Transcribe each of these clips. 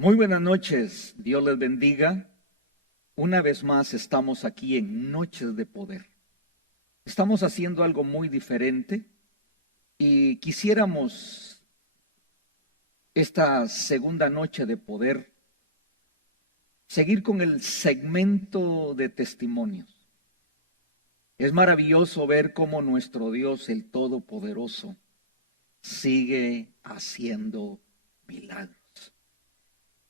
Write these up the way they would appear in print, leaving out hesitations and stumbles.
Muy buenas noches, Dios les bendiga. Una vez más estamos aquí en Noches de Poder. Estamos haciendo algo muy diferente y quisiéramos esta segunda noche de poder seguir con el segmento de testimonios. Es maravilloso ver cómo nuestro Dios, el Todopoderoso, sigue haciendo milagros.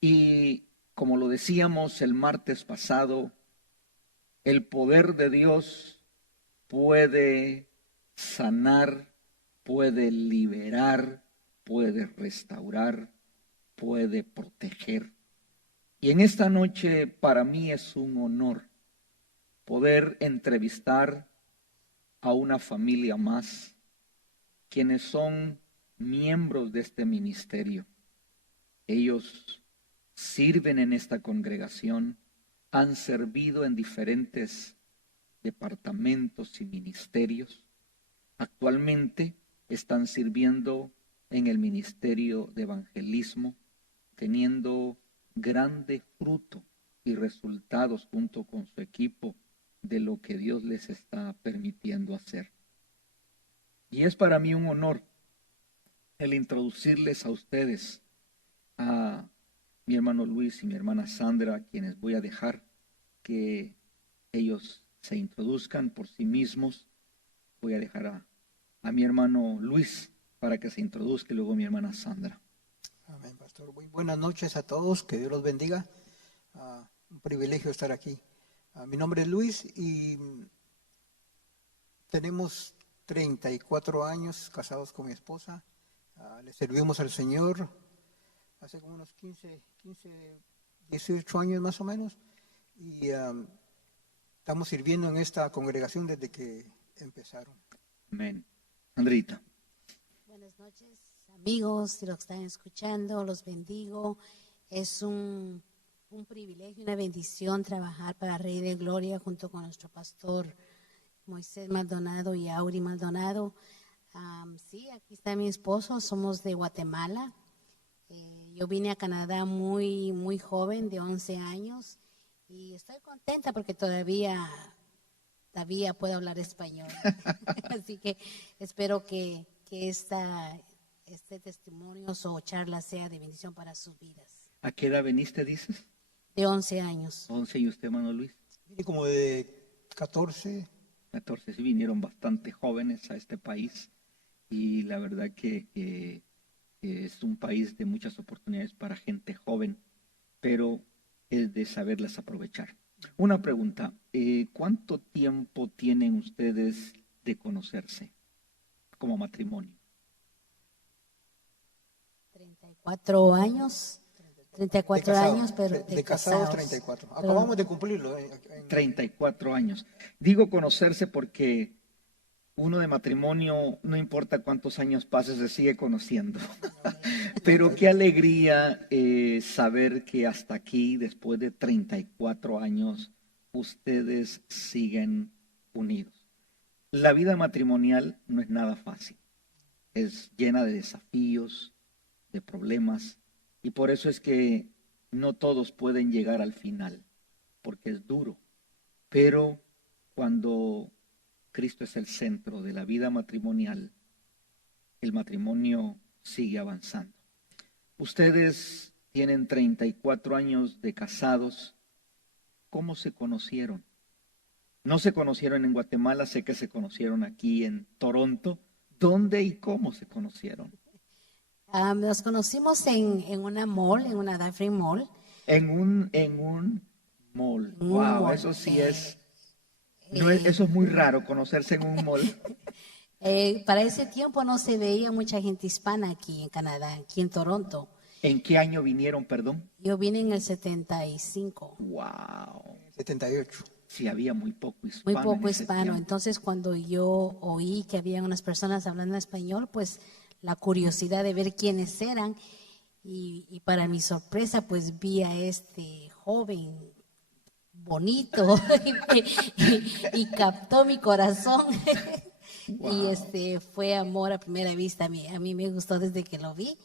Y como lo decíamos el martes pasado, el poder de Dios puede sanar, puede liberar, puede restaurar, puede proteger. Y en esta noche para mí es un honor poder entrevistar a una familia más, quienes son miembros de este ministerio. Ellos sirven en esta congregación, han servido en diferentes departamentos y ministerios. Actualmente están sirviendo en el ministerio de evangelismo, teniendo grande fruto y resultados junto con su equipo de lo que Dios les está permitiendo hacer. Y es para mí un honor el introducirles a ustedes, a mi hermano Luis y mi hermana Sandra, a quienes voy a dejar que ellos se introduzcan por sí mismos. Voy a dejar a mi hermano Luis para que se introduzca y luego mi hermana Sandra. Amén, pastor. Muy buenas noches a todos, que Dios los bendiga. Un privilegio estar aquí. Mi nombre es Luis y tenemos 34 años casados con mi esposa. Le servimos al Señor hace como unos 18 años más o menos. Y estamos sirviendo en esta congregación desde que empezaron. Amén. Andrita. Buenas noches, amigos, si los están escuchando, los bendigo. Es un privilegio, una bendición trabajar para Rey de Gloria junto con nuestro pastor Moisés Maldonado y Auri Maldonado. Sí, aquí está mi esposo, somos de Guatemala. Yo vine a Canadá muy joven, de 11 años, y estoy contenta porque todavía puedo hablar español. Así que espero que este testimonio o charla sea de bendición para sus vidas. ¿A qué edad veniste, dices? De 11 años. 11, ¿y usted, hermano Luis? Vine como de 14. 14, sí, vinieron bastante jóvenes a este país y la verdad que es un país de muchas oportunidades para gente joven, pero es de saberlas aprovechar. Una pregunta, ¿cuánto tiempo tienen ustedes de conocerse como matrimonio? 34 años. 34 años, pero de casados 34. Pero Acabamos de cumplirlo. 34 años. Digo conocerse porque uno de matrimonio, no importa cuántos años pase, se sigue conociendo. Pero qué alegría saber que hasta aquí, después de 34 años, ustedes siguen unidos. La vida matrimonial no es nada fácil. Es llena de desafíos, de problemas, y por eso es que no todos pueden llegar al final, porque es duro. Pero cuando Cristo es el centro de la vida matrimonial, el matrimonio sigue avanzando. Ustedes tienen 34 años de casados. ¿Cómo se conocieron? No se conocieron en Guatemala, sé que se conocieron aquí en Toronto. ¿Dónde y cómo se conocieron? nos conocimos en una mall, en una Dufferin Mall. En un mall. Wow, mall, eso sí es. No eso es muy raro, conocerse en un mall. Para ese tiempo no se veía mucha gente hispana aquí en Canadá, aquí en Toronto. ¿En qué año vinieron, perdón? Yo vine en el 75. Wow. 78. Sí, había muy poco hispano. Muy poco en ese hispano. tiempo. Entonces, cuando yo oí que había unas personas hablando español, pues la curiosidad de ver quiénes eran. Y para mi sorpresa, pues vi a este joven bonito y captó mi corazón. Wow. Y fue amor a primera vista. A mí me gustó desde que lo vi.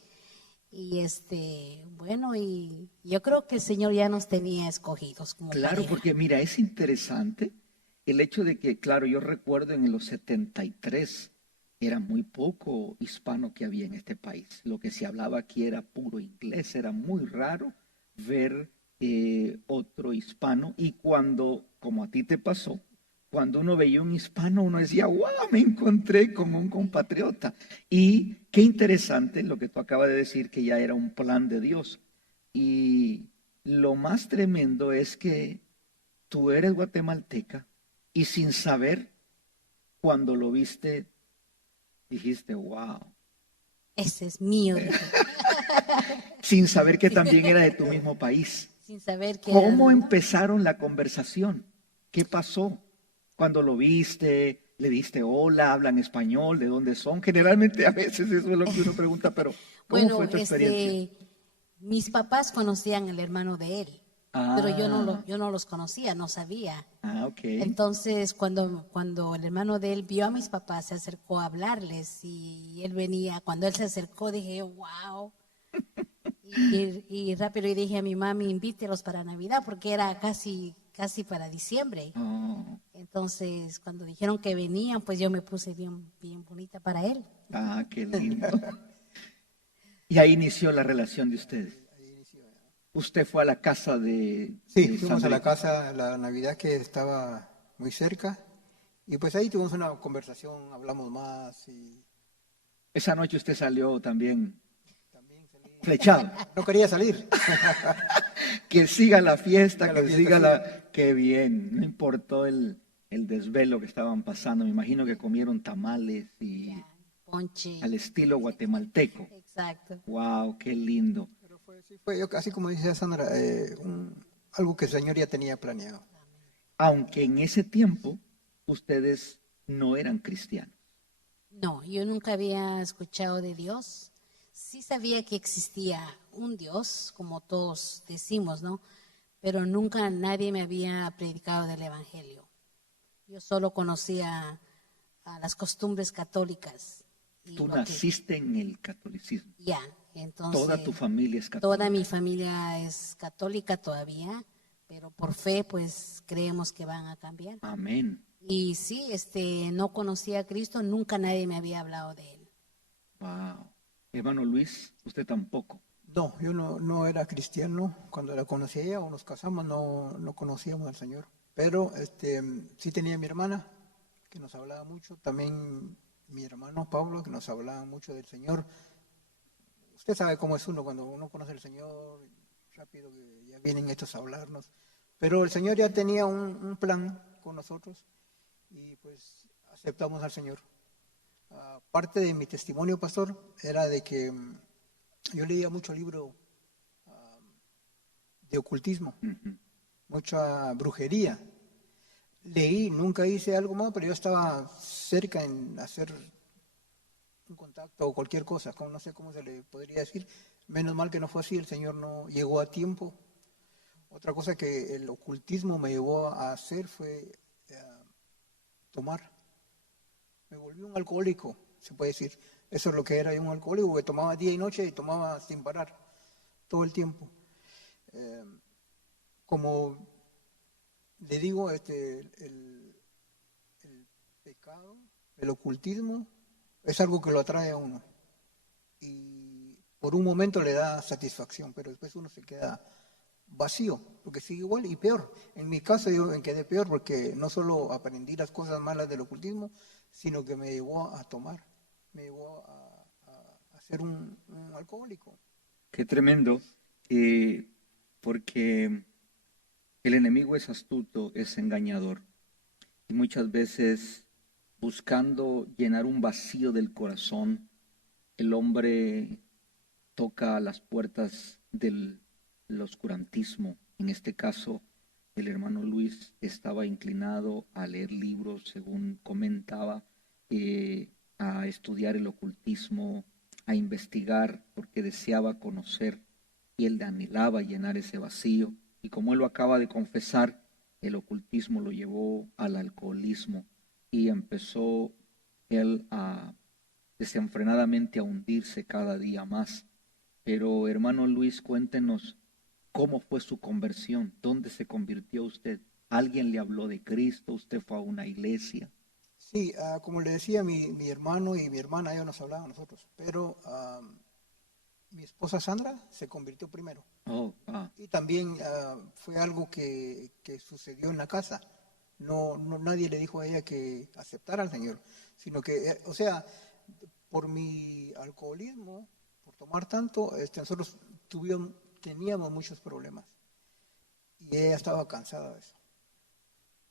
Y bueno, y yo creo que el Señor ya nos tenía escogidos como Claro, pareja. porque mira, es interesante el hecho de que, claro, yo recuerdo en los 73 era muy poco hispano que había en este país. Lo que se hablaba aquí era puro inglés, era muy raro ver otro hispano. Y cuando, como a ti te pasó, cuando uno veía un hispano, uno decía, wow, me encontré con un compatriota. Y qué interesante lo que tú acabas de decir, que ya era un plan de Dios. Y lo más tremendo es que tú eres guatemalteca y sin saber, cuando lo viste, dijiste, wow. Ese es mío, dije, Sin saber que también era de tu mismo país. sin saber que era ¿Cómo mío. empezaron la conversación? ¿Qué pasó? Cuando lo viste, le diste hola, hablan español, ¿de dónde son? Generalmente a veces eso es lo que uno pregunta, pero ¿cómo Bueno, fue tu experiencia? mis papás conocían al hermano de él, pero Ah, yo no los conocía, no sabía. ok. Entonces, cuando el hermano de él vio a mis papás, se acercó a hablarles y él venía. Cuando él se acercó, dije, wow. Y rápido le dije a mi mami, invítelos para Navidad, porque era casi para diciembre. Oh, Entonces, cuando dijeron que venían, pues yo me puse bien, bien bonita para él. qué lindo. Y ahí inició la relación de ustedes. Usted fue a la casa Sí, de fuimos a la Sandrita. casa la Navidad que estaba muy cerca y pues ahí tuvimos una conversación, hablamos más y Esa noche usted salió también también salí. flechado. No quería salir. Que siga la fiesta, Ya la que fiesta siga sigue. la... Qué bien, no importó el desvelo que estaban pasando. Me imagino que comieron tamales y Ya, ponche. al estilo guatemalteco. Exacto. Wow, qué lindo. Pero fue, sí, fue yo, así como dice Sandra, algo que el Señor ya tenía planeado. Aunque en ese tiempo ustedes no eran cristianos. No, yo nunca había escuchado de Dios. Sí sabía que existía un Dios, como todos decimos, ¿no? Pero nunca nadie me había predicado del Evangelio. Yo solo conocía a las costumbres católicas y Tú lo que naciste en el catolicismo. ya. Toda tu Entonces, familia es toda mi católica. familia es católica todavía, pero por fe, pues creemos que van a cambiar. Amén. Y sí, no conocía a Cristo, nunca nadie me había hablado de él. Wow. Hermano Luis, usted tampoco. No, yo no era cristiano. Cuando la conocí a ella o nos casamos, no conocíamos al Señor. Pero sí tenía mi hermana, que nos hablaba mucho. También mi hermano Pablo, que nos hablaba mucho del Señor. Usted sabe cómo es uno cuando uno conoce al Señor, rápido que ya vienen estos a hablarnos. Pero el Señor ya tenía un plan con nosotros y pues aceptamos al Señor. Parte de mi testimonio, pastor, era de que yo leía mucho libro de ocultismo, Ujú. mucha brujería. Leí, nunca hice algo más, pero yo estaba cerca en hacer un contacto o cualquier cosa, no sé cómo se le podría decir. Menos mal que no fue así, el Señor no llegó a tiempo. Otra cosa que el ocultismo me llevó a hacer fue tomar. Me volví un alcohólico, se puede decir. Eso es lo que era yo, un alcohólico, que tomaba día y noche y tomaba sin parar, todo el tiempo. Como le digo, el pecado, el ocultismo, es algo que lo atrae a uno. Y por un momento le da satisfacción, pero después uno se queda vacío, porque sigue igual y peor. En mi caso yo me quedé peor porque no solo aprendí las cosas malas del ocultismo, sino que me llevó a tomar, me llevó a ser un alcohólico. Qué tremendo. eh, Porque el enemigo es astuto, es engañador. Y muchas veces buscando llenar un vacío del corazón, el hombre toca las puertas del oscurantismo. En este caso, el hermano Luis estaba inclinado a leer libros, según comentaba, a estudiar el ocultismo, a investigar, porque deseaba conocer y él anhelaba llenar ese vacío. Y como él lo acaba de confesar, el ocultismo lo llevó al alcoholismo y empezó él a desenfrenadamente a hundirse cada día más. Pero hermano Luis, cuéntenos cómo fue su conversión, dónde se convirtió usted. ¿Alguien le habló de Cristo? ¿Usted fue a una iglesia? Sí, como le decía, mi hermano y mi hermana, ellos nos hablaban a nosotros, pero mi esposa Sandra se convirtió primero. Oh, Y también fue algo que sucedió en la casa. Nadie le dijo a ella que aceptara al Señor, sino que, o sea, por mi alcoholismo, por tomar tanto, nosotros teníamos muchos problemas y ella estaba cansada de eso.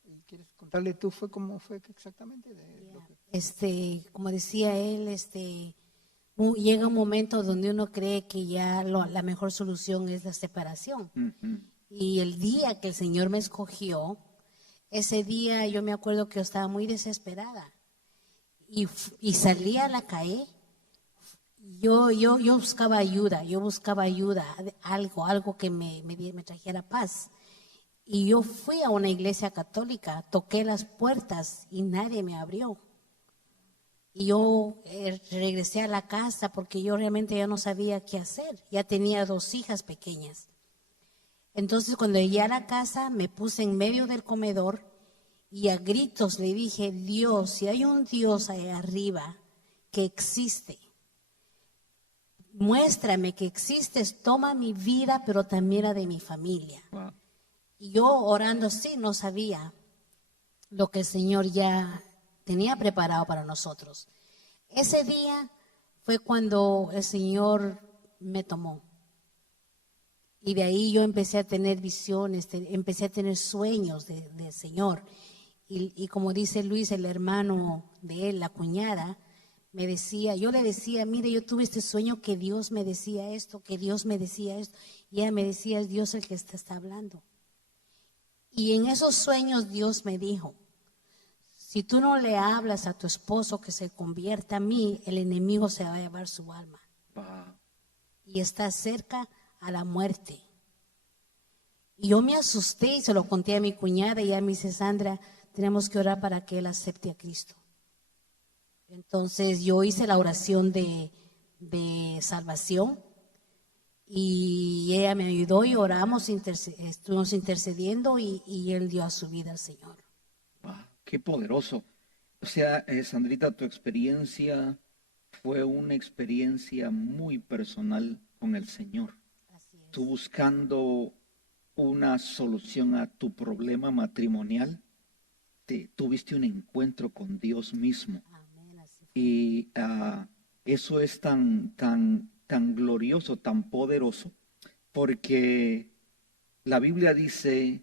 ¿Y quieres contarle tú cómo fue exactamente? Como decía él, llega un momento donde uno cree que ya la mejor solución es la separación. ujú. Y el día que el Señor me escogió, ese día yo me acuerdo que yo estaba muy desesperada y salí a la calle. Yo buscaba ayuda, algo que me trajera paz. Y yo fui a una iglesia católica, toqué las puertas y nadie me abrió. Y yo regresé a la casa porque yo realmente ya no sabía qué hacer. Ya tenía 2 hijas pequeñas. Entonces cuando llegué a la casa me puse en medio del comedor y a gritos le dije, Dios, si hay un Dios ahí arriba que existe, muéstrame que existes, toma mi vida, pero también la de mi familia. Wow. Y yo orando así no sabía lo que el Señor ya tenía preparado para nosotros. Ese día fue cuando el Señor me tomó. Y de ahí yo empecé a tener visiones, empecé a tener sueños del Señor. Y como dice Luis, el hermano de él, la cuñada, yo le decía, mire, yo tuve este sueño que Dios me decía esto, que Dios me decía esto. Y ella me decía, es Dios el que te está hablando. Y en esos sueños Dios me dijo, si tú no le hablas a tu esposo que se convierta a mí, el enemigo se va a llevar su alma. Wow. Y está cerca a la muerte. Y yo me asusté y se lo conté a mi cuñada y ella me dice, Sandra, tenemos que orar para que él acepte a Cristo. Entonces yo hice la oración de salvación y ella me ayudó y oramos, estuvimos intercediendo y él dio a su vida al Señor. Wow, qué poderoso. O sea, Sandrita, tu experiencia fue una experiencia muy personal con el Señor. Así es. Tú buscando una solución a tu problema matrimonial, tuviste un encuentro con Dios mismo. Amén, así fue. Y eso es tan glorioso, tan poderoso, porque la Biblia dice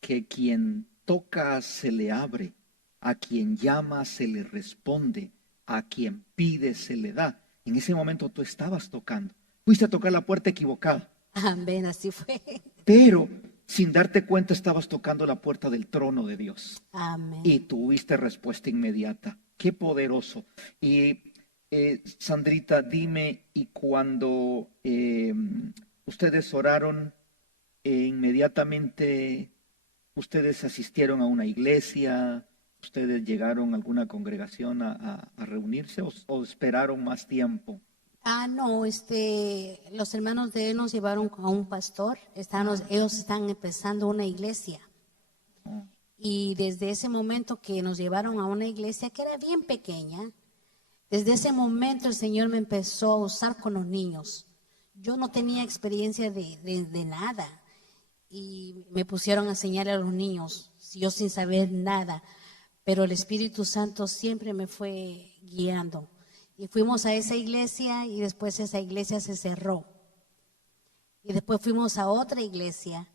que quien toca se le abre, a quien llama se le responde, a quien pide se le da. En ese momento tú estabas tocando. Fuiste a tocar la puerta equivocada, Amén, así fue. pero sin darte cuenta estabas tocando la puerta del trono de Dios Amén. y tuviste respuesta inmediata. Qué poderoso. Y Sandrita, dime, y cuando ustedes oraron, inmediatamente ustedes asistieron a una iglesia, ustedes llegaron a alguna congregación a reunirse o esperaron más tiempo. No, los hermanos de él nos llevaron a un pastor, ellos están empezando una iglesia. Oh, Y desde ese momento que nos llevaron a una iglesia que era bien pequeña, desde ese momento el Señor me empezó a usar con los niños. Yo no tenía experiencia de nada y me pusieron a enseñarle a los niños, yo sin saber nada, pero el Espíritu Santo siempre me fue guiando. Y fuimos a esa iglesia y después esa iglesia se cerró. Y después fuimos a otra iglesia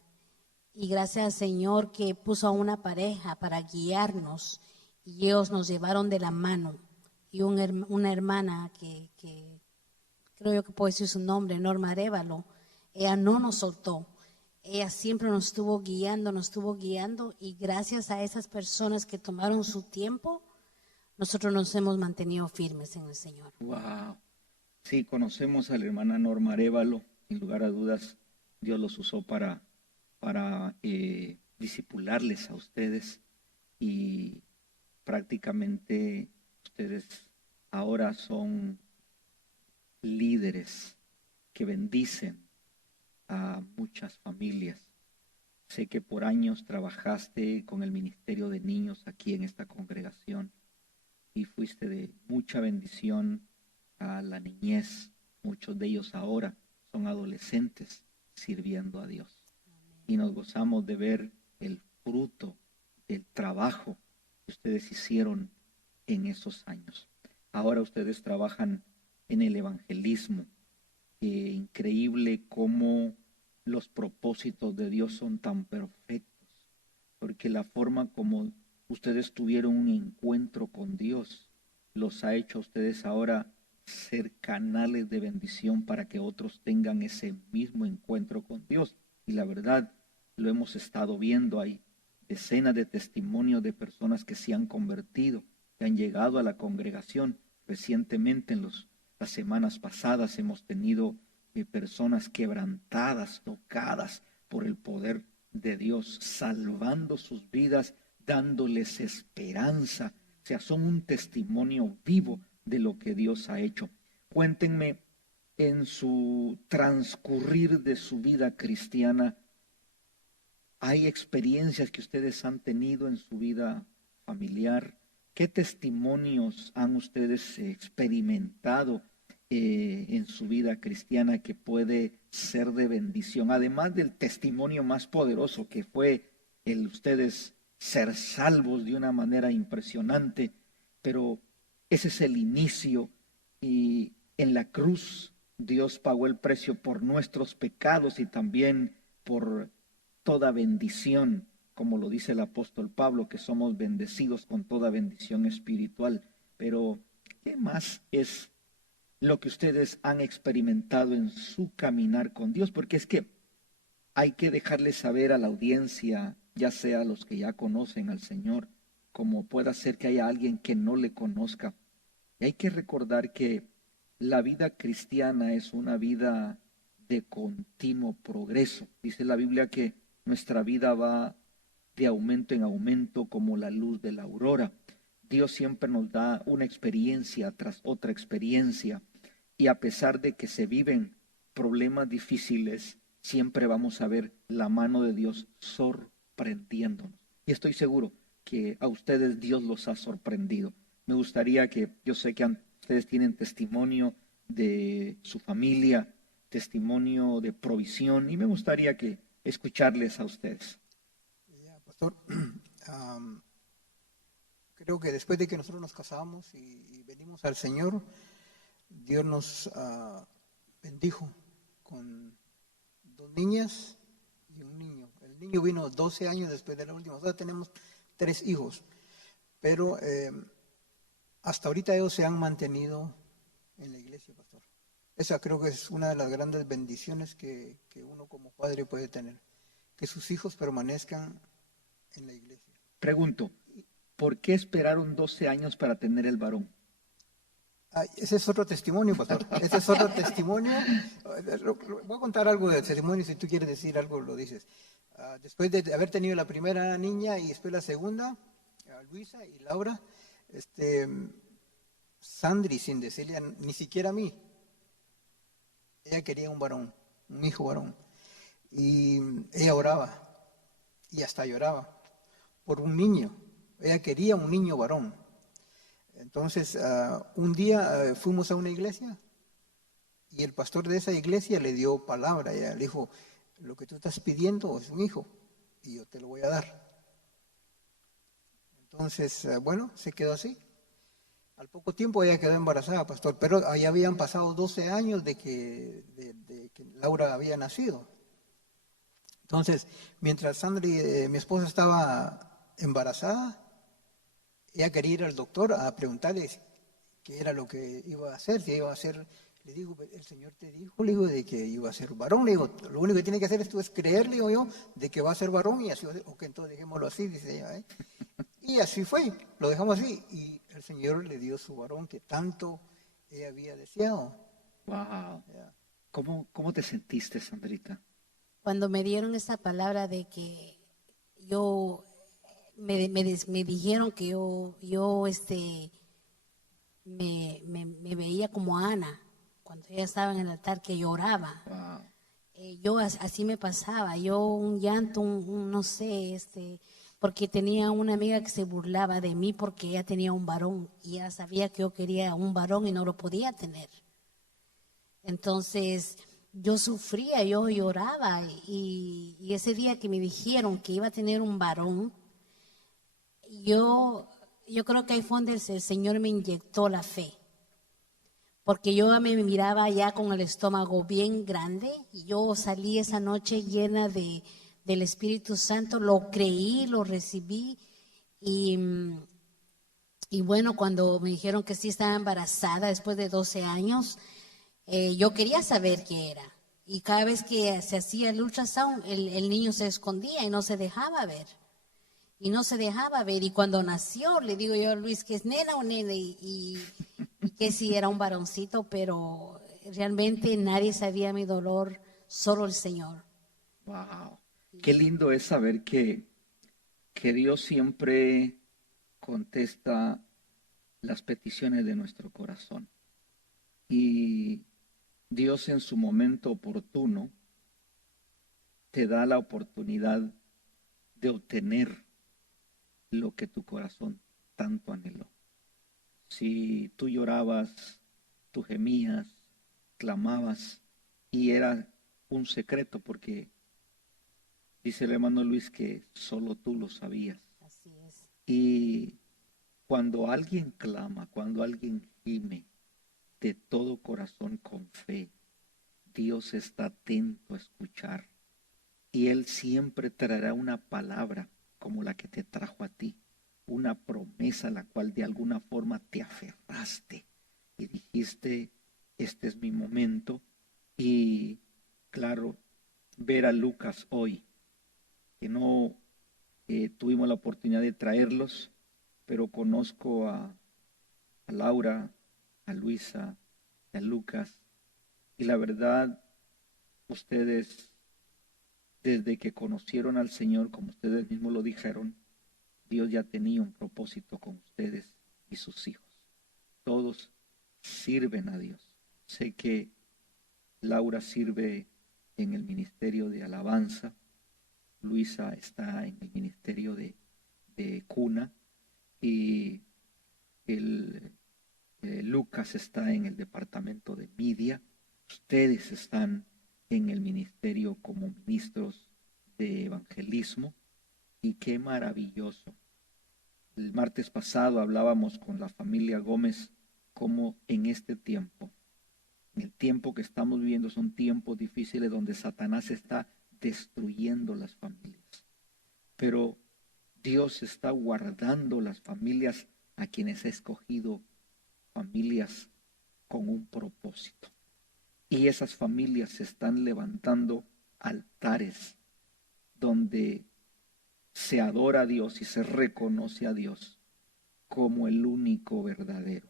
y gracias al Señor que puso a una pareja para guiarnos y ellos nos llevaron de la mano. Y una hermana que creo yo que puedo decir su nombre, Norma Arévalo, ella no nos soltó. Ella siempre nos estuvo guiando y gracias a esas personas que tomaron su tiempo, nosotros nos hemos mantenido firmes en el Señor. wow. Sí, conocemos a la hermana Norma Arévalo. Sin lugar a dudas, Dios los usó para disipularles a ustedes y prácticamente ustedes ahora son líderes que bendicen a muchas familias. Sé que por años trabajaste con el Ministerio de Niños aquí en esta congregación y fuiste de mucha bendición a la niñez. Muchos de ellos ahora son adolescentes sirviendo a Dios. Y nos gozamos de ver el fruto del trabajo que ustedes hicieron en esos años. Ahora ustedes trabajan en el evangelismo. Increíble cómo los propósitos de Dios son tan perfectos, porque la forma como ustedes tuvieron un encuentro con Dios los ha hecho a ustedes ahora ser canales de bendición para que otros tengan ese mismo encuentro con Dios. Y la verdad, lo hemos estado viendo, hay decenas de testimonios de personas que se han convertido, que han llegado a la congregación. Recientemente, en las semanas pasadas, hemos tenido personas quebrantadas, tocadas por el poder de Dios, salvando sus vidas, dándoles esperanza. O sea, son un testimonio vivo de lo que Dios ha hecho. Cuéntenme, en su transcurrir de su vida cristiana, ¿hay experiencias que ustedes han tenido en su vida familiar? ¿Qué testimonios han ustedes experimentado en su vida cristiana que puede ser de bendición? Además del testimonio más poderoso que fue el ustedes ser salvos de una manera impresionante, pero ese es el inicio y en la cruz Dios pagó el precio por nuestros pecados y también por toda bendición, como lo dice el apóstol Pablo, que somos bendecidos con toda bendición espiritual. Pero, ¿qué más es lo que ustedes han experimentado en su caminar con Dios? Porque es que hay que dejarle saber a la audiencia, ya sea a los que ya conocen al Señor, como pueda ser que haya alguien que no le conozca. Y hay que recordar que la vida cristiana es una vida de continuo progreso. Dice la Biblia que nuestra vida va de aumento en aumento como la luz de la aurora. Dios siempre nos da una experiencia tras otra experiencia y a pesar de que se viven problemas difíciles, siempre vamos a ver la mano de Dios sorprendiéndonos. Y estoy seguro que a ustedes Dios los ha sorprendido. Me gustaría que, yo sé que ustedes tienen testimonio de su familia, testimonio de provisión, y me gustaría que escucharles a ustedes. Pastor, creo que después de que nosotros nos casamos y venimos al Señor, Dios nos bendijo con 2 niñas y un niño. El niño vino 12 años después de la última. Nosotros tenemos 3 hijos, pero hasta ahorita ellos se han mantenido en la iglesia, pastor. Esa creo que es una de las grandes bendiciones que uno como padre puede tener, que sus hijos permanezcan en la iglesia. Pregunto, ¿por qué esperaron 12 años para tener el varón? Ese es otro testimonio, pastor. Ese es otro testimonio. Voy a contar algo del testimonio, si tú quieres decir algo, lo dices. Después de haber tenido la primera niña y después la segunda, Luisa y Laura, Sandri, sin decirle ni siquiera a mí, ella quería un varón, un hijo varón. Y ella oraba, y hasta lloraba, por un niño. Ella quería un niño varón. Entonces, un día fuimos a una iglesia y el pastor de esa iglesia le dio palabra. Ella le dijo, lo que tú estás pidiendo es un hijo y yo te lo voy a dar. Entonces, bueno, se quedó así. Al poco tiempo ella quedó embarazada, pastor, pero ya habían pasado 12 años de que Laura había nacido. Entonces, mientras Sandri, mi esposa, estaba embarazada, ella quería ir al doctor a preguntarle qué era lo que iba a hacer, si iba a ser, le digo, el Señor te dijo, le digo, de que iba a ser varón, le digo, lo único que tiene que hacer es tú es creer, le digo yo, de que va a ser varón, y así, ok, entonces dejémoslo así, dice ella, ¿eh? Y así fue, lo dejamos así, y el Señor le dio su varón que tanto ella había deseado. Wow. ¿Cómo te sentiste, Sandrita? Cuando me dieron esa palabra de que yo me dijeron que yo me veía como Ana, cuando ella estaba en el altar, que lloraba. Wow. Yo así me pasaba, yo un llanto, no sé, porque tenía una amiga que se burlaba de mí porque ella tenía un varón y ella sabía que yo quería un varón y no lo podía tener. Entonces yo sufría, yo lloraba y ese día que me dijeron que iba a tener un varón, yo creo que ahí fue donde el Señor me inyectó la fe. Porque yo me miraba ya con el estómago bien grande y yo salí esa noche llena del Espíritu Santo, lo creí, lo recibí y bueno, cuando me dijeron que sí estaba embarazada después de 12 años, yo quería saber qué era. Y cada vez que se hacía el ultrasound, el niño se escondía y no se dejaba ver. Y no se dejaba ver. Y cuando nació, le digo yo a Luis que es nena o nene y que sí era un varoncito, pero realmente nadie sabía mi dolor, solo el Señor. Wow. Qué lindo es saber que Dios siempre contesta las peticiones de nuestro corazón. Y Dios en su momento oportuno te da la oportunidad de obtener lo que tu corazón tanto anheló. Si tú llorabas, tú gemías, clamabas y era un secreto porque dice el hermano Luis que solo tú lo sabías. Así es. Y cuando alguien clama, cuando alguien gime de todo corazón con fe, Dios está atento a escuchar y Él siempre traerá una palabra como la que te trajo a ti, una promesa a la cual de alguna forma te aferraste y dijiste, este es mi momento. Y claro, ver a Lucas hoy, que no tuvimos la oportunidad de traerlos, pero conozco a Laura, a Luisa, a Lucas, y la verdad, ustedes, desde que conocieron al Señor, como ustedes mismos lo dijeron, Dios ya tenía un propósito con ustedes y sus hijos. Todos sirven a Dios. Sé que Laura sirve en el ministerio de alabanza, Luisa está en el ministerio de cuna y Lucas está en el departamento de media. Ustedes están en el ministerio como ministros de evangelismo y qué maravilloso. El martes pasado hablábamos con la familia Gómez cómo en este tiempo, en el tiempo que estamos viviendo, son tiempos difíciles donde Satanás está destruyendo las familias. Pero Dios está guardando las familias a quienes ha escogido, familias con un propósito. Y esas familias se están levantando altares donde se adora a Dios y se reconoce a Dios como el único verdadero.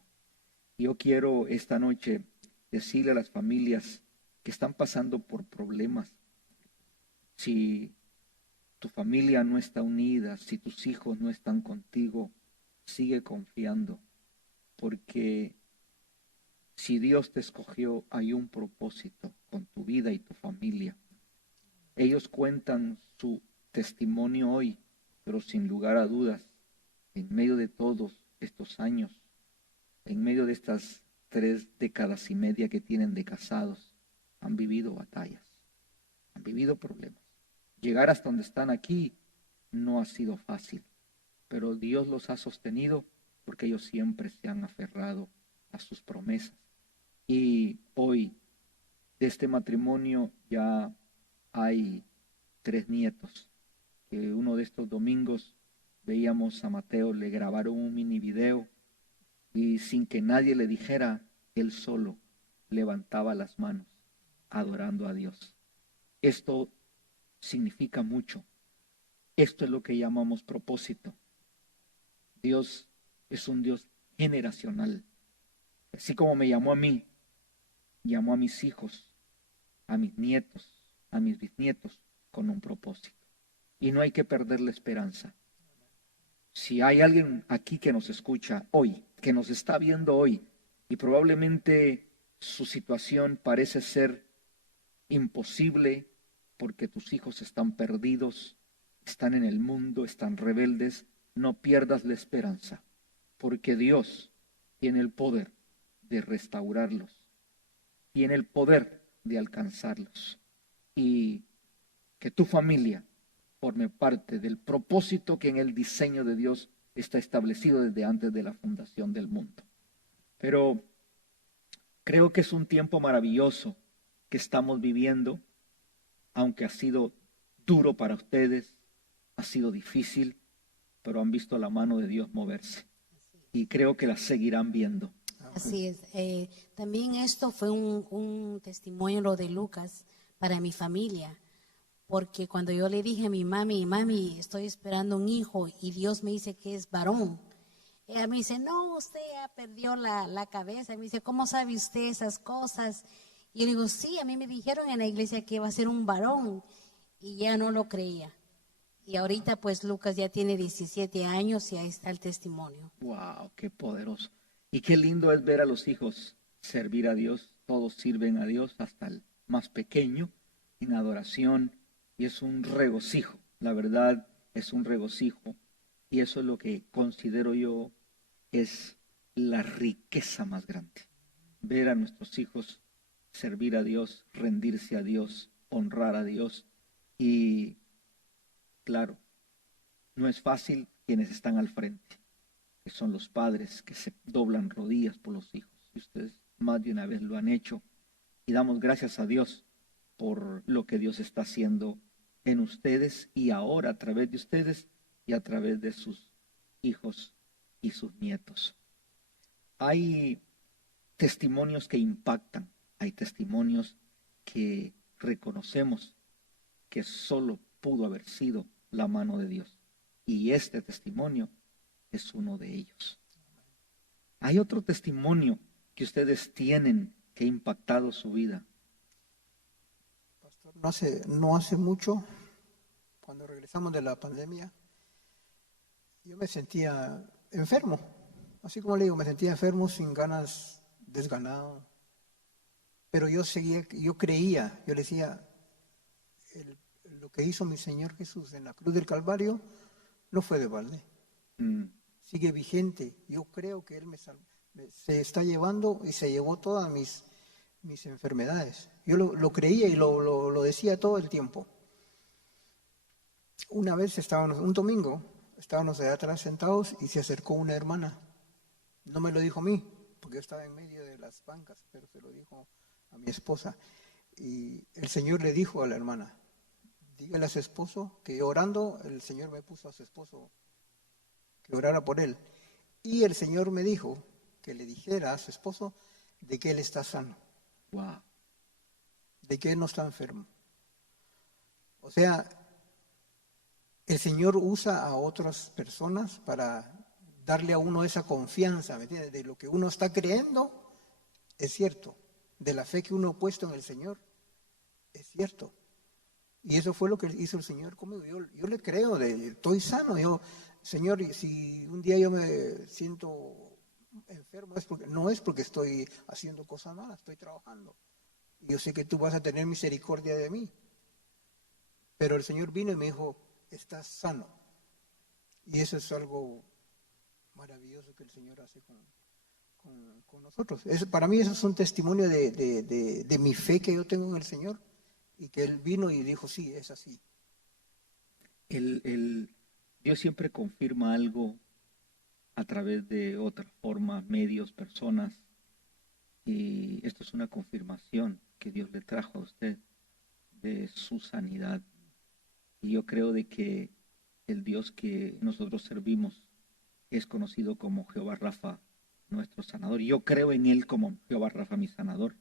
Yo quiero esta noche decirle a las familias que están pasando por problemas, si tu familia no está unida, si tus hijos no están contigo, sigue confiando, porque si Dios te escogió, hay un propósito con tu vida y tu familia. Ellos cuentan su testimonio hoy, pero sin lugar a dudas, en medio de todos estos años, en medio de estas 3 décadas y media que tienen de casados, han vivido batallas, han vivido problemas. Llegar hasta donde están aquí no ha sido fácil, pero Dios los ha sostenido porque ellos siempre se han aferrado a sus promesas. Y hoy de este matrimonio ya hay 3 nietos, que uno de estos domingos veíamos a Mateo, le grabaron un mini video y sin que nadie le dijera, él solo levantaba las manos adorando a Dios. Esto significa mucho. Esto es lo que llamamos propósito. Dios es un Dios generacional. Así como me llamó a mí, llamó a mis hijos, a mis nietos, a mis bisnietos, con un propósito. Y no hay que perder la esperanza. Si hay alguien aquí que nos escucha hoy, que nos está viendo hoy, y probablemente su situación parece ser imposible porque tus hijos están perdidos, están en el mundo, están rebeldes, no pierdas la esperanza, porque Dios tiene el poder de restaurarlos, tiene el poder de alcanzarlos, y que tu familia forme parte del propósito que en el diseño de Dios está establecido desde antes de la fundación del mundo. Pero creo que es un tiempo maravilloso que estamos viviendo, aunque ha sido duro para ustedes, ha sido difícil, pero han visto la mano de Dios moverse y creo que la seguirán viendo. Así es. También esto fue un testimonio, lo de Lucas, para mi familia, porque cuando yo le dije a mi mami, estoy esperando un hijo y Dios me dice que es varón, ella me dice, no, usted ya perdió la cabeza. Me dice, ¿cómo sabe usted esas cosas? Y yo le digo, sí, a mí me dijeron en la iglesia que iba a ser un varón, y ya no lo creía. Y ahorita pues Lucas ya tiene 17 años y ahí está el testimonio. ¡Wow! ¡Qué poderoso! Y qué lindo es ver a los hijos servir a Dios. Todos sirven a Dios, hasta el más pequeño, en adoración. Y es un regocijo, la verdad es un regocijo. Y eso es lo que considero yo es la riqueza más grande. Ver a nuestros hijos servir a Dios, rendirse a Dios, honrar a Dios. Y claro, no es fácil quienes están al frente, que son los padres que se doblan rodillas por los hijos. Y ustedes más de una vez lo han hecho. Y damos gracias a Dios por lo que Dios está haciendo en ustedes y ahora a través de ustedes y a través de sus hijos y sus nietos. Hay testimonios que impactan, hay testimonios que reconocemos que solo pudo haber sido la mano de Dios. Y este testimonio es uno de ellos. Hay otro testimonio que ustedes tienen que ha impactado su vida. Pastor, no hace mucho, cuando regresamos de la pandemia, yo me sentía enfermo. Así como le digo, me sentía enfermo, sin ganas, desganado. Pero yo creía, yo le decía, lo que hizo mi Señor Jesús en la cruz del Calvario no fue de balde. Sigue vigente. Yo creo que Él se está llevando y se llevó todas mis enfermedades. Yo lo creía y lo decía todo el tiempo. Una vez un domingo, estábamos allá atrás sentados y se acercó una hermana. No me lo dijo a mí, porque yo estaba en medio de las bancas, pero se lo dijo a mi esposa. Y el Señor le dijo a la hermana, dígale a su esposo que orando, el Señor me puso a su esposo que orara por él. Y el Señor me dijo que le dijera a su esposo de que él está sano. Wow. De que él no está enfermo. O sea, el Señor usa a otras personas para darle a uno esa confianza, ¿me entiendes? De lo que uno está creyendo, es cierto. De la fe que uno ha puesto en el Señor, es cierto. Y eso fue lo que hizo el Señor conmigo. Yo le creo, estoy sano. Señor, si un día yo me siento enfermo, no es porque estoy haciendo cosas malas, estoy trabajando. Y yo sé que tú vas a tener misericordia de mí. Pero el Señor vino y me dijo, estás sano. Y eso es algo maravilloso que el Señor hace con nosotros. Para mí eso es un testimonio de mi fe que yo tengo en el Señor. Y que Él vino y dijo, sí, es así. Dios siempre confirma algo a través de otras formas, medios, personas. Y esto es una confirmación que Dios le trajo a usted de su sanidad. Y yo creo de que el Dios que nosotros servimos es conocido como Jehová Rafa, nuestro sanador. Y yo creo en Él como Jehová Rafa, mi sanador.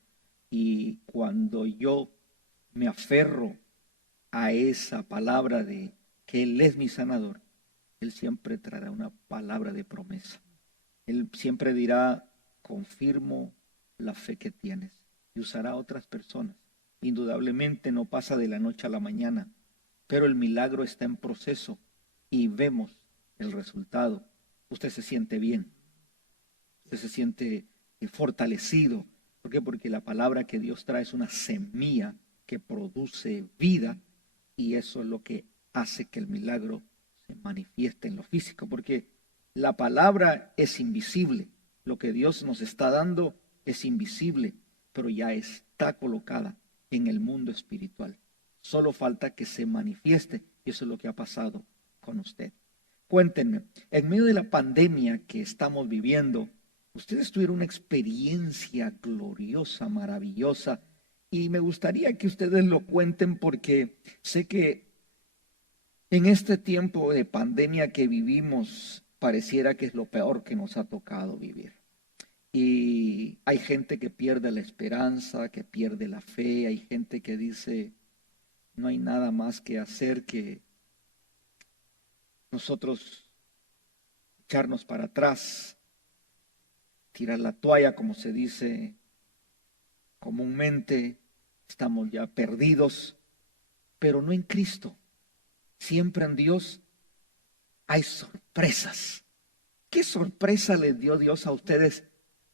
Y cuando yo me aferro a esa palabra de que Él es mi sanador, Él siempre traerá una palabra de promesa. Él siempre dirá, confirmo la fe que tienes, y usará a otras personas. Indudablemente no pasa de la noche a la mañana, pero el milagro está en proceso y vemos el resultado. Usted se siente bien, usted se siente fortalecido, ¿Por qué? Porque la palabra que Dios trae es una semilla que produce vida y eso es lo que hace que el milagro se manifieste en lo físico, porque la palabra es invisible, lo que Dios nos está dando es invisible, pero ya está colocada en el mundo espiritual. Solo falta que se manifieste y eso es lo que ha pasado con usted. Cuéntenme, en medio de la pandemia que estamos viviendo, ustedes tuvieron una experiencia gloriosa, maravillosa, y me gustaría que ustedes lo cuenten porque sé que en este tiempo de pandemia que vivimos, pareciera que es lo peor que nos ha tocado vivir. Y hay gente que pierde la esperanza, que pierde la fe, hay gente que dice, no hay nada más que hacer que nosotros echarnos para atrás, tirar la toalla, como se dice comúnmente, estamos ya perdidos, pero no en Cristo. Siempre en Dios hay sorpresas. ¿Qué sorpresa les dio Dios a ustedes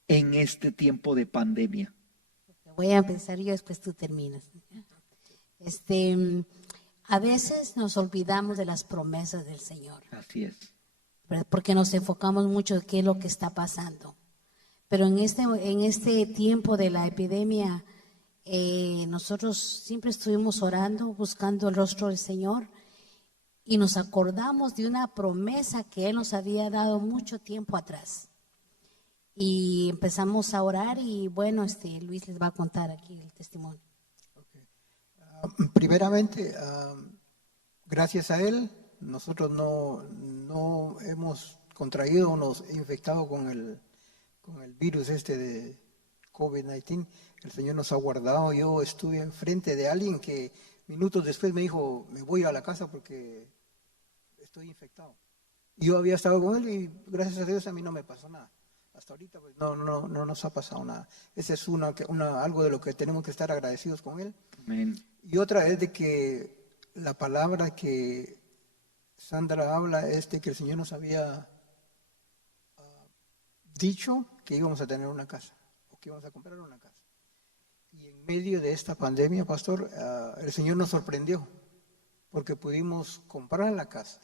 en este tiempo de pandemia? Voy a empezar yo, después tú terminas. A veces nos olvidamos de las promesas del Señor, Así es. porque nos enfocamos mucho en qué es lo que está pasando. Pero en este tiempo de la epidemia, nosotros siempre estuvimos orando, buscando el rostro del Señor, y nos acordamos de una promesa que Él nos había dado mucho tiempo atrás. Y empezamos a orar y bueno, Luis les va a contar aquí el testimonio. Primeramente, gracias a él, nosotros no hemos contraído o nos infectado con el virus de COVID-19. El Señor nos ha guardado. Yo estuve enfrente de alguien que minutos después me dijo, me voy a la casa porque estoy infectado. Yo había estado con él y gracias a Dios a mí no me pasó nada. Hasta ahorita pues, no nos ha pasado nada. Ese es algo de lo que tenemos que estar agradecidos con él. Amén. Y otra es de que la palabra que Sandra habla es de que el Señor nos había dicho que íbamos a tener una casa o que íbamos a comprar una casa. Y en medio de esta pandemia, pastor, el Señor nos sorprendió porque pudimos comprar la casa.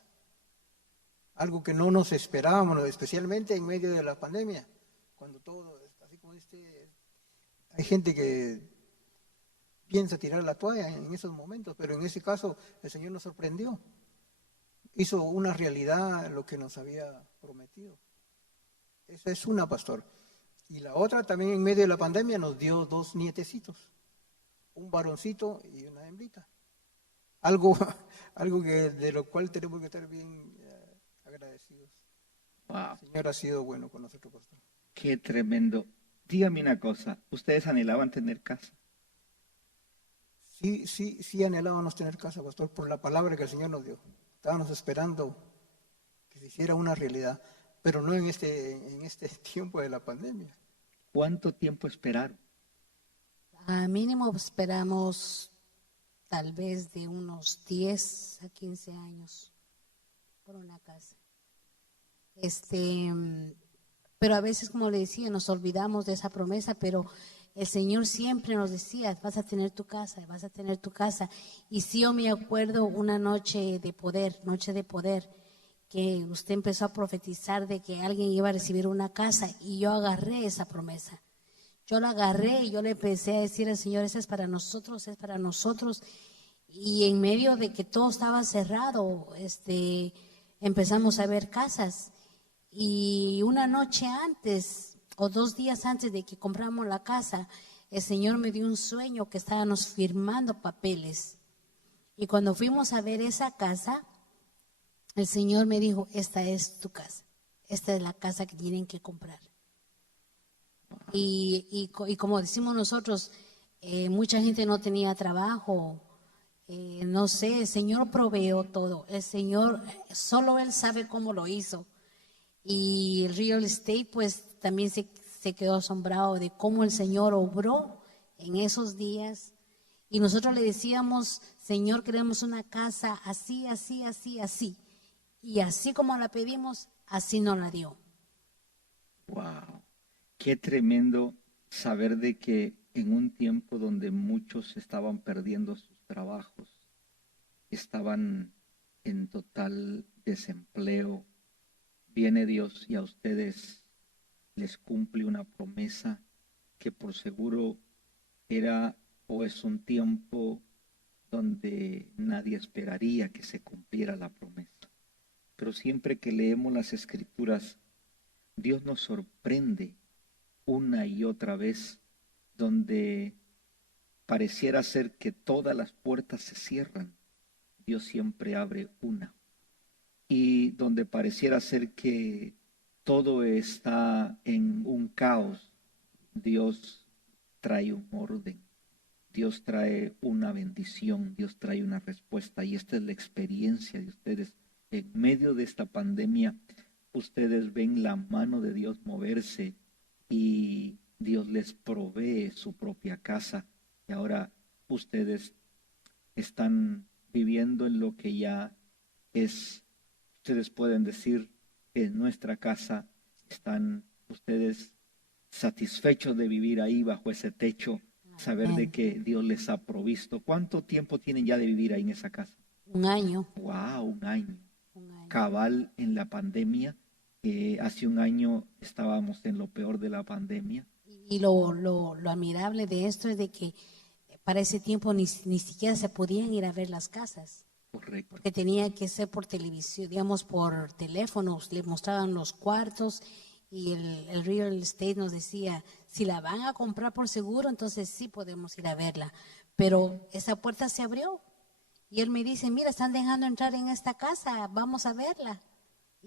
Algo que no nos esperábamos, especialmente en medio de la pandemia, cuando todo, así como hay gente que piensa tirar la toalla en esos momentos, pero en ese caso el Señor nos sorprendió. Hizo una realidad lo que nos había prometido. Esa es una, pastor. Y la otra también en medio de la pandemia nos dio 2 nietecitos, un varoncito y una hembrita. Algo que de lo cual tenemos que estar bien agradecidos. Wow. El Señor ha sido bueno con nosotros, pastor. Qué tremendo. Dígame una cosa, ¿ustedes anhelaban tener casa? Sí anhelábamos tener casa, pastor, por la palabra que el Señor nos dio. Estábamos esperando que se hiciera una realidad, pero no en este tiempo de la pandemia. ¿Cuánto tiempo esperaron? A mínimo esperamos tal vez de unos 10 a 15 años por una casa. Pero a veces, como le decía, nos olvidamos de esa promesa, pero el Señor siempre nos decía, vas a tener tu casa, vas a tener tu casa. Y sí, yo me acuerdo una noche de poder, que usted empezó a profetizar de que alguien iba a recibir una casa y yo agarré esa promesa. Yo la agarré y yo le empecé a decir al Señor, esa es para nosotros, es para nosotros. Y en medio de que todo estaba cerrado, empezamos a ver casas. Y una noche antes o 2 días antes de que compramos la casa, el Señor me dio un sueño que estábamos firmando papeles. Y cuando fuimos a ver esa casa, el Señor me dijo, esta es tu casa, esta es la casa que tienen que comprar. Y como decimos nosotros, mucha gente no tenía trabajo, no sé, el Señor proveó todo, el Señor, solo Él sabe cómo lo hizo. Y el real estate pues también se quedó asombrado de cómo el Señor obró en esos días. Y nosotros le decíamos, Señor, queremos una casa así, así, así, así. Y así como la pedimos, así nos la dio. Wow, qué tremendo saber de que en un tiempo donde muchos estaban perdiendo sus trabajos, estaban en total desempleo, viene Dios y a ustedes les cumple una promesa que por seguro era o es un tiempo donde nadie esperaría que se cumpliera la promesa. Pero siempre que leemos las Escrituras, Dios nos sorprende una y otra vez, donde pareciera ser que todas las puertas se cierran, Dios siempre abre una. Y donde pareciera ser que todo está en un caos, Dios trae un orden, Dios trae una bendición, Dios trae una respuesta. Y esta es la experiencia de ustedes. En medio de esta pandemia, ustedes ven la mano de Dios moverse y Dios les provee su propia casa. Y ahora ustedes están viviendo en lo que ya es, ustedes pueden decir, en nuestra casa. Están ustedes satisfechos de vivir ahí bajo ese techo, saber de que Dios les ha provisto. ¿Cuánto tiempo tienen ya de vivir ahí en esa casa? 1 año. Wow, un año. 1 año. Cabal en la pandemia. Hace un año estábamos en lo peor de la pandemia. Y lo admirable de esto es de que para ese tiempo ni siquiera se podían ir a ver las casas. Correcto. Porque tenía que ser por televisión, digamos por teléfonos, le mostraban los cuartos y el real estate nos decía, si la van a comprar por seguro, entonces sí podemos ir a verla. Pero esa puerta se abrió y él me dice, mira, están dejando entrar en esta casa, vamos a verla.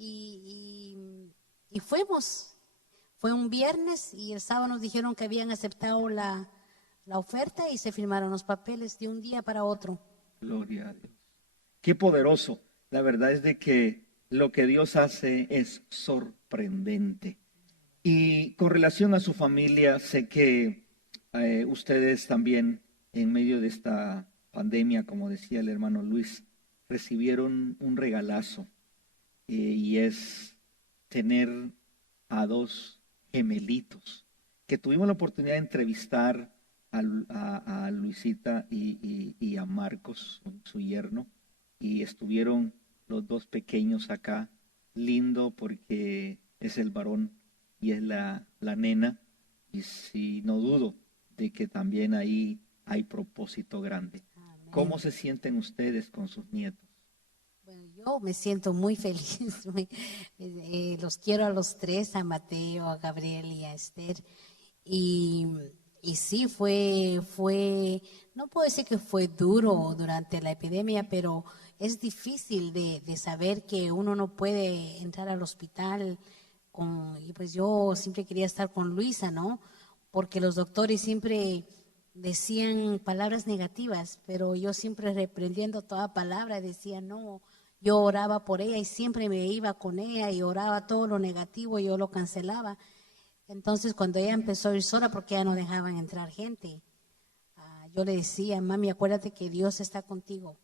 Y fuimos. Fue un viernes y el sábado nos dijeron que habían aceptado la oferta y se firmaron los papeles de un día para otro. Gloria a Dios. Qué poderoso. La verdad es de que lo que Dios hace es sorprendente. Y con relación a su familia, sé que ustedes también en medio de esta pandemia, como decía el hermano Luis, recibieron un regalazo y es tener a 2 gemelitos que tuvimos la oportunidad de entrevistar a Luisita y a Marcos, su yerno, y estuvieron los 2 pequeños acá. Lindo porque es el varón y es la nena, y sí, no dudo de que también ahí hay propósito grande. Amén. ¿Cómo se sienten ustedes con sus nietos? Bueno, yo me siento muy feliz. Los quiero a los 3, a Mateo, a Gabriel y a Esther. Y sí, no puedo decir que fue duro durante la epidemia, pero es difícil de saber que uno no puede entrar al hospital. Y pues yo siempre quería estar con Luisa, ¿no? Porque los doctores siempre decían palabras negativas, pero yo siempre reprendiendo toda palabra decía no. Yo oraba por ella y siempre me iba con ella y oraba todo lo negativo y yo lo cancelaba. Entonces cuando ella empezó a ir sola, porque ya no dejaban entrar gente, yo le decía, mami, acuérdate que Dios está contigo,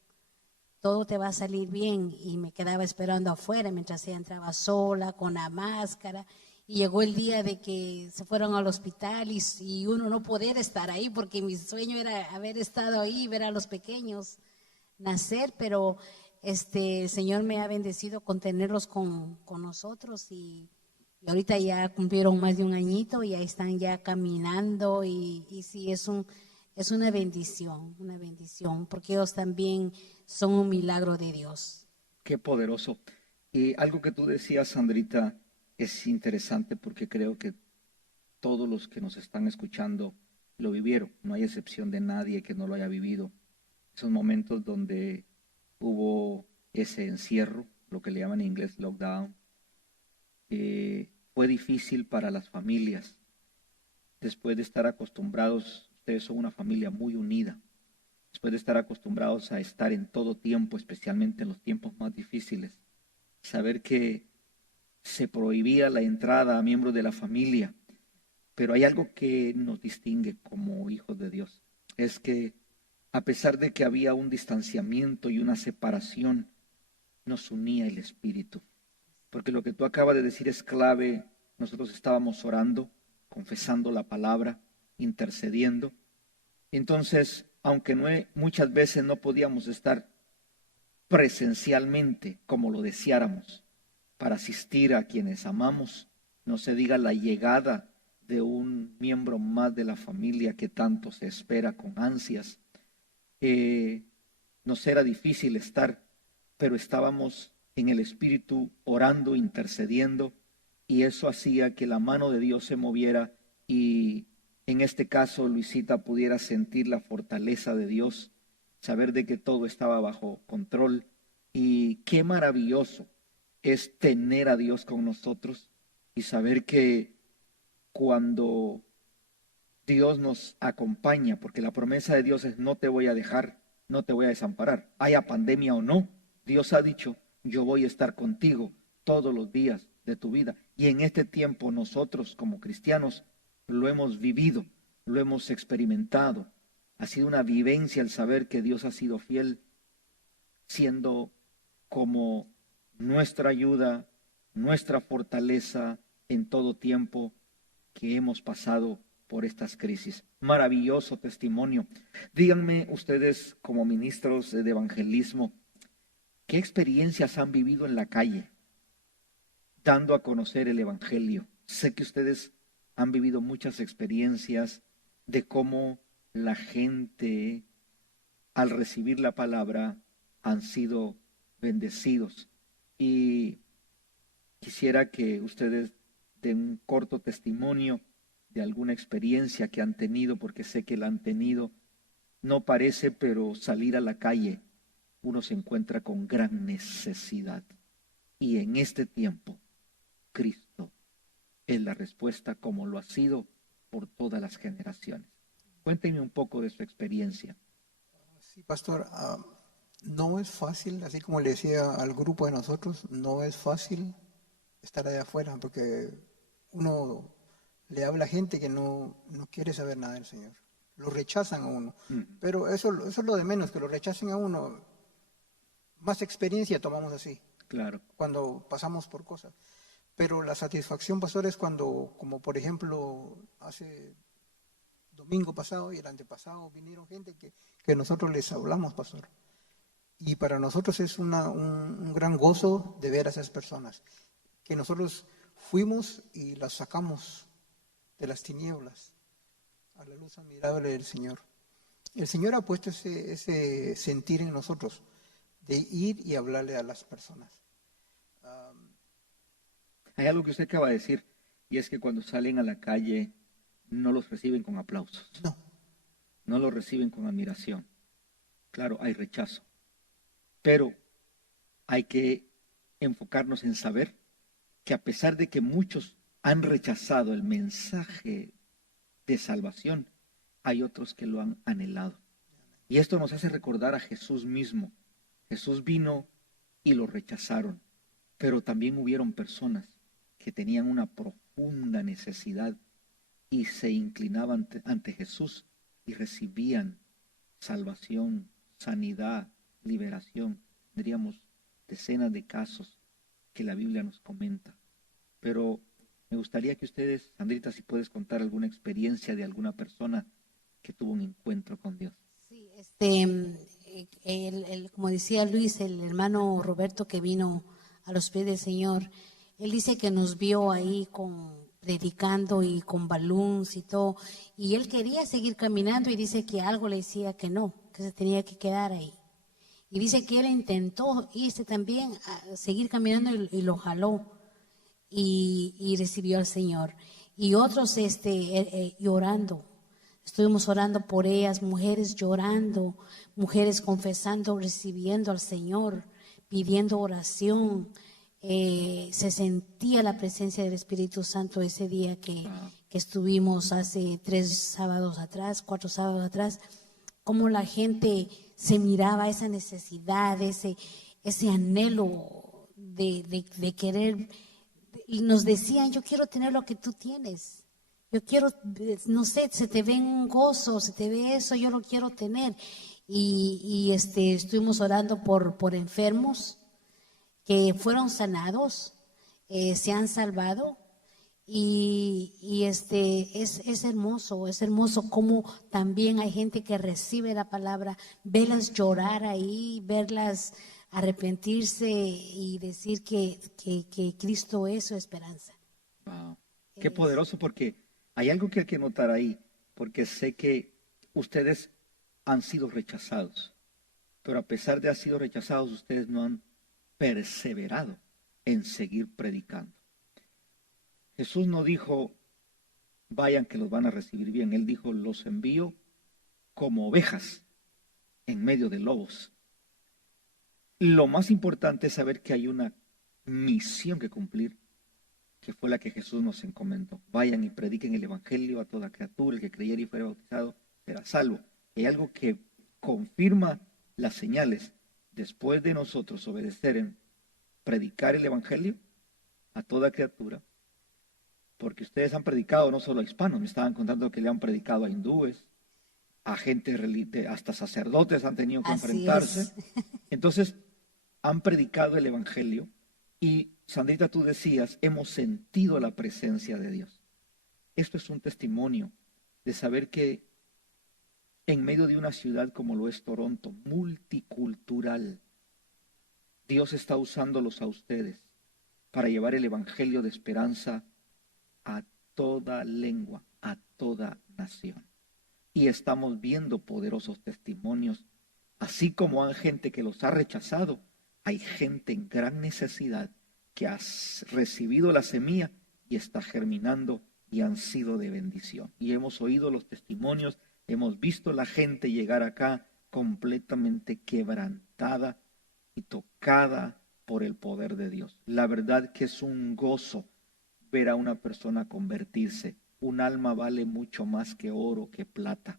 todo te va a salir bien. Y me quedaba esperando afuera mientras ella entraba sola, con la máscara. Y llegó el día de que se fueron al hospital y uno no poder estar ahí, porque mi sueño era haber estado ahí, ver a los pequeños nacer, pero el Señor me ha bendecido con tenerlos con nosotros y ahorita ya cumplieron más de 1 añito y ahí están ya caminando y sí, es una bendición, porque ellos también son un milagro de Dios. Qué poderoso. Y algo que tú decías, Sandrita, es interesante porque creo que todos los que nos están escuchando lo vivieron. No hay excepción de nadie que no lo haya vivido. Esos momentos donde hubo ese encierro, lo que le llaman en inglés lockdown, fue difícil para las familias. Después de estar acostumbrados, ustedes son una familia muy unida. Después de estar acostumbrados a estar en todo tiempo, especialmente en los tiempos más difíciles, saber que se prohibía la entrada a miembros de la familia. Pero hay algo que nos distingue como hijos de Dios. Es que a pesar de que había un distanciamiento y una separación, nos unía el Espíritu. Porque lo que tú acabas de decir es clave. Nosotros estábamos orando, confesando la palabra, intercediendo. Entonces, aunque muchas veces no podíamos estar presencialmente como lo deseáramos para asistir a quienes amamos, no se diga la llegada de un miembro más de la familia que tanto se espera con ansias, nos era difícil estar, pero estábamos en el Espíritu orando, intercediendo, y eso hacía que la mano de Dios se moviera y en este caso Luisita pudiera sentir la fortaleza de Dios, saber de que todo estaba bajo control. Y qué maravilloso es tener a Dios con nosotros y saber que cuando Dios nos acompaña, porque la promesa de Dios es: no te voy a dejar, no te voy a desamparar, haya pandemia o no, Dios ha dicho: yo voy a estar contigo todos los días de tu vida. Y en este tiempo nosotros como cristianos lo hemos vivido, lo hemos experimentado. Ha sido una vivencia el saber que Dios ha sido fiel, siendo como nuestra ayuda, nuestra fortaleza en todo tiempo que hemos pasado por estas crisis. Maravilloso testimonio. Díganme ustedes, como ministros de evangelismo, ¿qué experiencias han vivido en la calle dando a conocer el evangelio? Sé que ustedes han vivido muchas experiencias de cómo la gente, al recibir la palabra, han sido bendecidos. Y quisiera que ustedes den un corto testimonio de alguna experiencia que han tenido, porque sé que la han tenido. No parece, pero salir a la calle uno se encuentra con gran necesidad. Y en este tiempo, Cristo es la respuesta, como lo ha sido por todas las generaciones. Cuéntenme un poco de su experiencia. Sí, pastor, no es fácil, así como le decía al grupo de nosotros, no es fácil estar allá afuera, porque uno le habla a gente que no quiere saber nada del Señor. Lo rechazan a uno. Pero eso es lo de menos, que lo rechacen a uno. Más experiencia tomamos así. Claro. Cuando pasamos por cosas. Pero la satisfacción, pastor, es cuando, como por ejemplo, hace domingo pasado y el antepasado, vinieron gente que nosotros les hablamos, pastor. Y para nosotros es un gran gozo de ver a esas personas, que nosotros fuimos y las sacamos de las tinieblas a la luz admirable del Señor. El Señor ha puesto ese sentir en nosotros de ir y hablarle a las personas. Hay algo que usted acaba de decir, y es que cuando salen a la calle no los reciben con aplausos. No los reciben con admiración. Claro, hay rechazo. Pero hay que enfocarnos en saber que a pesar de que muchos han rechazado el mensaje de salvación, hay otros que lo han anhelado. Y esto nos hace recordar a Jesús mismo. Jesús vino y lo rechazaron, pero también hubieron personas que tenían una profunda necesidad y se inclinaban ante Jesús y recibían salvación, sanidad, liberación. Tendríamos decenas de casos que la Biblia nos comenta. Pero me gustaría que ustedes, Sandrita, si puedes contar alguna experiencia de alguna persona que tuvo un encuentro con Dios. Sí, como decía Luis, el hermano Roberto que vino a los pies del Señor, él dice que nos vio ahí predicando y con balloons y todo, y él quería seguir caminando y dice que algo le decía que no, que se tenía que quedar ahí. Y dice que él intentó irse también a seguir caminando y lo jaló y recibió al Señor. Y otros llorando. Estuvimos orando por ellas, mujeres llorando, mujeres confesando, recibiendo al Señor, pidiendo oración. Se sentía la presencia del Espíritu Santo ese día que estuvimos hace 4 sábados atrás, como la gente se miraba esa necesidad, ese anhelo de querer, y nos decían: yo quiero tener lo que tú tienes, yo quiero, no sé, se te ve un gozo, se te ve eso, yo lo quiero tener. Y estuvimos orando por enfermos que fueron sanados, se han salvado, Es hermoso cómo también hay gente que recibe la palabra, verlas llorar ahí, verlas arrepentirse y decir que Cristo es su esperanza. Wow. Qué poderoso, porque hay algo que hay que notar ahí, porque sé que ustedes han sido rechazados, pero a pesar de haber sido rechazados, ustedes no han perseverado en seguir predicando. Jesús no dijo, vayan que los van a recibir bien. Él dijo, los envío como ovejas en medio de lobos. Lo más importante es saber que hay una misión que cumplir, que fue la que Jesús nos encomendó. Vayan y prediquen el evangelio a toda criatura. El que creyere y fuere bautizado será salvo. Hay algo que confirma las señales después de nosotros obedecer en predicar el evangelio a toda criatura. Porque ustedes han predicado no solo a hispanos, me estaban contando que le han predicado a hindúes, a gente, hasta sacerdotes han tenido que Así enfrentarse. es. Entonces, han predicado el evangelio y, Sandrita, tú decías, hemos sentido la presencia de Dios. Esto es un testimonio de saber que en medio de una ciudad como lo es Toronto, multicultural, Dios está usándolos a ustedes para llevar el evangelio de esperanza a toda lengua, a toda nación. Y estamos viendo poderosos testimonios, así como hay gente que los ha rechazado, hay gente en gran necesidad que ha recibido la semilla y está germinando y han sido de bendición. Y hemos oído los testimonios, hemos visto la gente llegar acá completamente quebrantada y tocada por el poder de Dios. La verdad que es un gozo ver a una persona convertirse. Un alma vale mucho más que oro, que plata.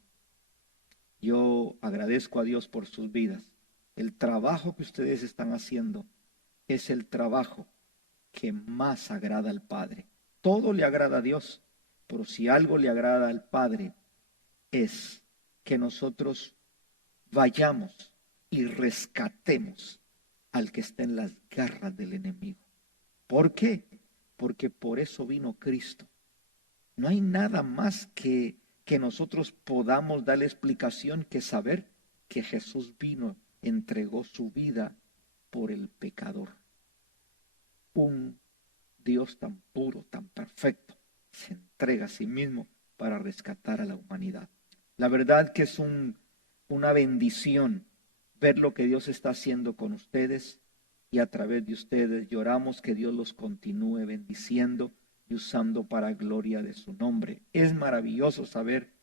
Yo agradezco a Dios por sus vidas. El trabajo que ustedes están haciendo es el trabajo que más agrada al Padre. Todo le agrada a Dios, pero si algo le agrada al Padre es que nosotros vayamos y rescatemos al que está en las garras del enemigo. ¿Por qué? Porque por eso vino Cristo. No hay nada más que nosotros podamos darle explicación que saber que Jesús vino, entregó su vida por el pecador. Un Dios tan puro, tan perfecto, se entrega a sí mismo para rescatar a la humanidad. La verdad que es una bendición ver lo que Dios está haciendo con ustedes y a través de ustedes. Lloramos que Dios los continúe bendiciendo y usando para gloria de su nombre. Es maravilloso saber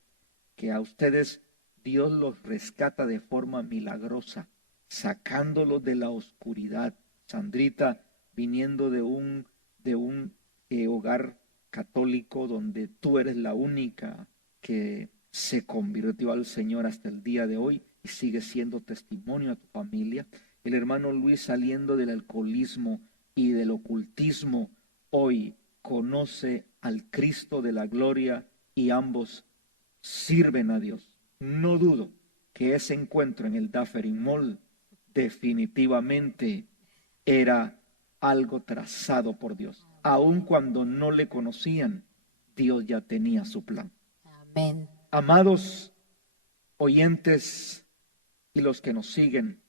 que a ustedes Dios los rescata de forma milagrosa, sacándolos de la oscuridad. Sandrita, viniendo de un hogar católico donde tú eres la única que se convirtió al Señor hasta el día de hoy y sigue siendo testimonio a tu familia. El hermano Luis, saliendo del alcoholismo y del ocultismo, hoy conoce al Cristo de la gloria y ambos sirven a Dios. No dudo que ese encuentro en el Dufferin Mall definitivamente era algo trazado por Dios. Aun cuando no le conocían, Dios ya tenía su plan. Amén. Amados oyentes y los que nos siguen,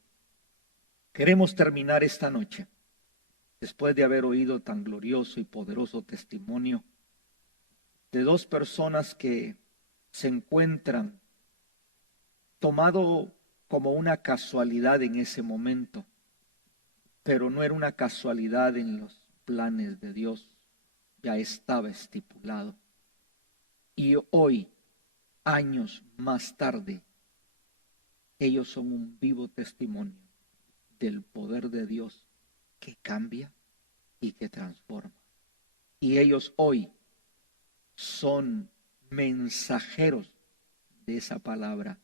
queremos terminar esta noche, después de haber oído tan glorioso y poderoso testimonio de dos personas que se encuentran tomado como una casualidad en ese momento, pero no era una casualidad en los planes de Dios, ya estaba estipulado. Y hoy, años más tarde, ellos son un vivo testimonio del poder de Dios que cambia y que transforma. Y ellos hoy son mensajeros de esa palabra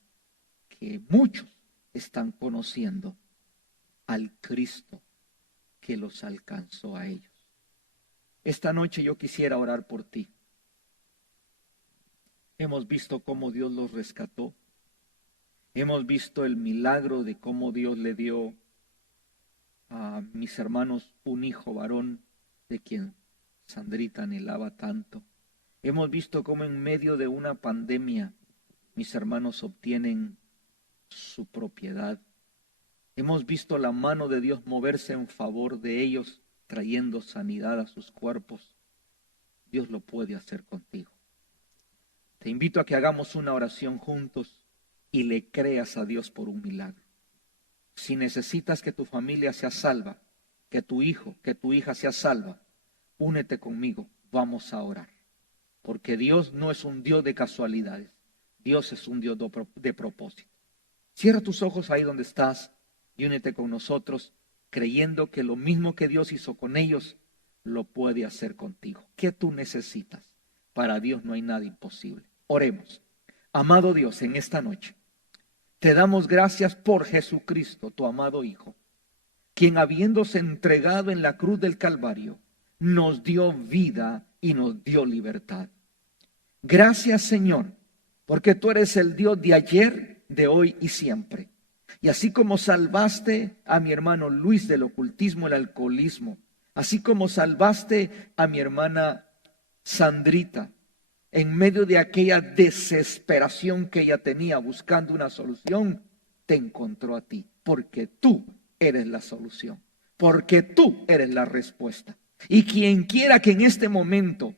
que muchos están conociendo al Cristo que los alcanzó a ellos. Esta noche yo quisiera orar por ti. Hemos visto cómo Dios los rescató. Hemos visto el milagro de cómo Dios le dio a mis hermanos un hijo varón de quien Sandrita anhelaba tanto. Hemos visto cómo en medio de una pandemia mis hermanos obtienen su propiedad. Hemos visto la mano de Dios moverse en favor de ellos, trayendo sanidad a sus cuerpos. Dios lo puede hacer contigo. Te invito a que hagamos una oración juntos y le creas a Dios por un milagro. Si necesitas que tu familia sea salva, que tu hijo, que tu hija sea salva, únete conmigo, vamos a orar. Porque Dios no es un Dios de casualidades, Dios es un Dios de propósito. Cierra tus ojos ahí donde estás y únete con nosotros, creyendo que lo mismo que Dios hizo con ellos, lo puede hacer contigo. ¿Qué tú necesitas? Para Dios no hay nada imposible. Oremos. Amado Dios, en esta noche, te damos gracias por Jesucristo, tu amado Hijo, quien habiéndose entregado en la cruz del Calvario, nos dio vida y nos dio libertad. Gracias, Señor, porque tú eres el Dios de ayer, de hoy y siempre. Y así como salvaste a mi hermano Luis del ocultismo, el alcoholismo, así como salvaste a mi hermana Sandrita en medio de aquella desesperación que ella tenía buscando una solución, te encontró a ti, porque tú eres la solución, porque tú eres la respuesta. Y quien quiera que en este momento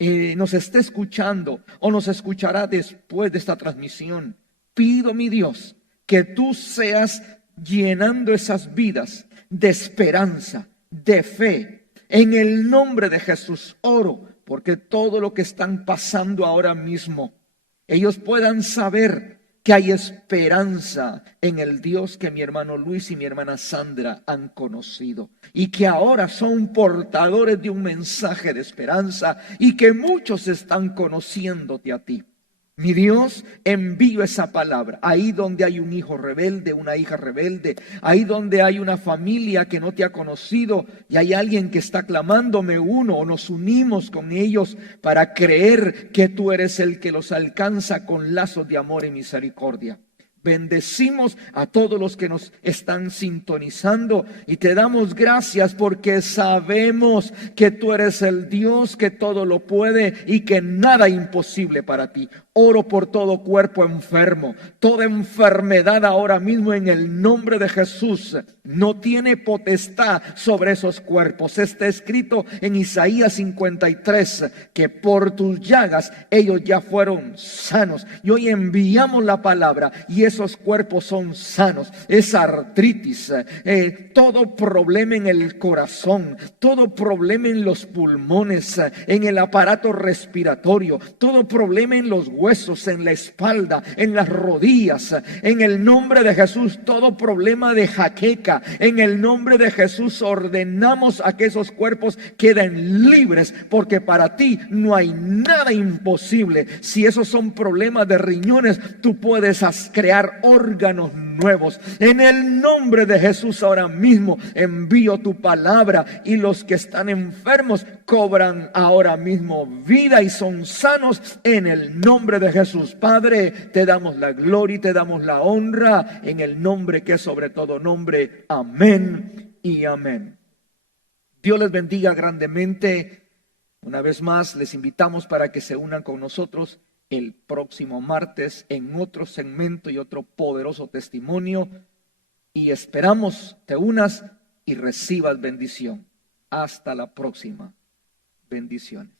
nos esté escuchando o nos escuchará después de esta transmisión, pido, mi Dios, que tú seas llenando esas vidas de esperanza, de fe. En el nombre de Jesús oro, porque todo lo que están pasando ahora mismo, ellos puedan saber que hay esperanza en el Dios que mi hermano Luis y mi hermana Sandra han conocido, y que ahora son portadores de un mensaje de esperanza, y que muchos están conociéndote a ti. Mi Dios, envío esa palabra ahí donde hay un hijo rebelde, una hija rebelde, ahí donde hay una familia que no te ha conocido y hay alguien que está clamando, me uno o nos unimos con ellos para creer que tú eres el que los alcanza con lazos de amor y misericordia. Bendecimos a todos los que nos están sintonizando y te damos gracias porque sabemos que tú eres el Dios que todo lo puede y que nada es imposible para ti. Oro por todo cuerpo enfermo, toda enfermedad ahora mismo en el nombre de Jesús. No tiene potestad sobre esos cuerpos. Está escrito en Isaías 53 que por tus llagas ellos ya fueron sanos. Y hoy enviamos la palabra y esos cuerpos son sanos. Esa artritis, todo problema en el corazón, todo problema en los pulmones, en el aparato respiratorio, todo problema en los huesos, en la espalda, en las rodillas, en el nombre de Jesús, todo problema de jaqueca, en el nombre de Jesús ordenamos a que esos cuerpos queden libres, porque para ti no hay nada imposible. Si esos son problemas de riñones, tú puedes crear órganos nuevos. En el nombre de Jesús ahora mismo envío tu palabra y los que están enfermos cobran ahora mismo vida y son sanos en el nombre de Jesús. Padre, te damos la gloria y te damos la honra en el nombre que es sobre todo nombre. Amén y amén. Dios les bendiga grandemente. Una vez más les invitamos para que se unan con nosotros el próximo martes en otro segmento y otro poderoso testimonio, y esperamos te unas y recibas bendición. Hasta la próxima. Bendiciones.